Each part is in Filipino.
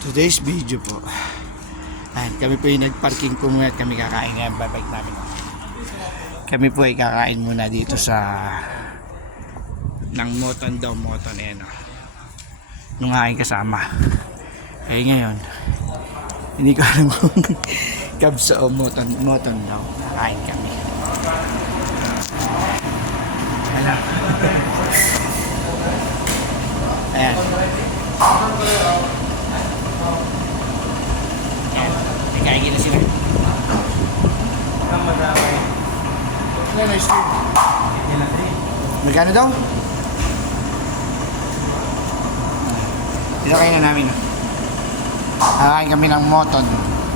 Today's video po. Ayan, kami po yung nagparking po muna at kami kakain ngayon. Babalik namin. Kami po ay kakain muna dito sa ng Moton daw. Moton ayan o. Nung aking kasama. Kaya ngayon, hindi ko alam kung Cubs o Moton daw. Kakain kami. Ayan. Ayan. Kain na sila. Magkano daw? Pinakain na namin. Kakain kami ng Moton.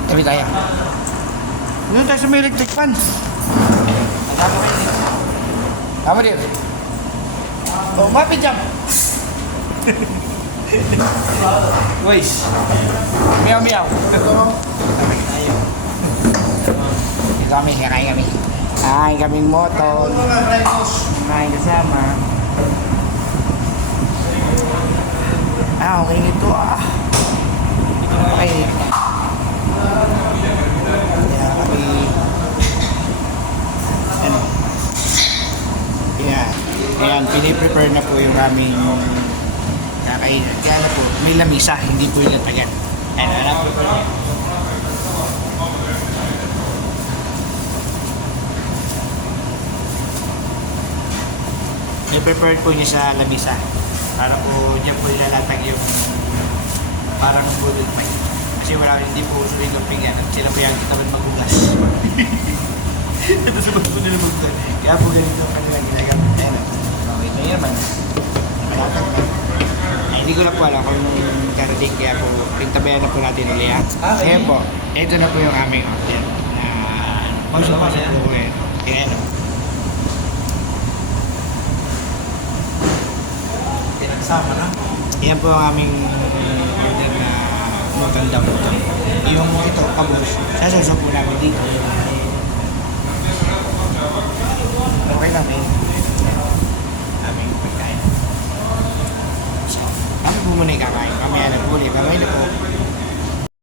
Tabi tayo. Doon tayo sa may electric fan. Tama din. Oh, mapit jump. Guys. Meow meow. Kami, kakain kami. Kakain kaming Moton. Kakain kasama. Okay nito Okay. Kaya kami ano. Ayan, piniprepare na po yung aming kakain. Kaya na po, may lamisa, hindi po yung natagan. Ayan, po. I-prepare po niya sa lamisa para po dyan po nilalatag yung parang bullet pie kasi wala hindi po usually lumping yan at sila po yung kitaban magugas. Ito sa mga po nila magugas kaya po ganito kanilang ginagamit. Okay na yan man hindi ko na po alam kung karating kaya po pintabayan na po natin ulit. Ayan po, ito na po yung aming order na pasok-pasok po ngayon. Ayan o. Sama na. Yan po ang aming order na Moton daw. Yung ito, kabos, sasawsaw po namin dito. Okay lang eh. Aming pagkain. So, kami po muna yung kakain. Kami yan nagpuli. Kamay na po.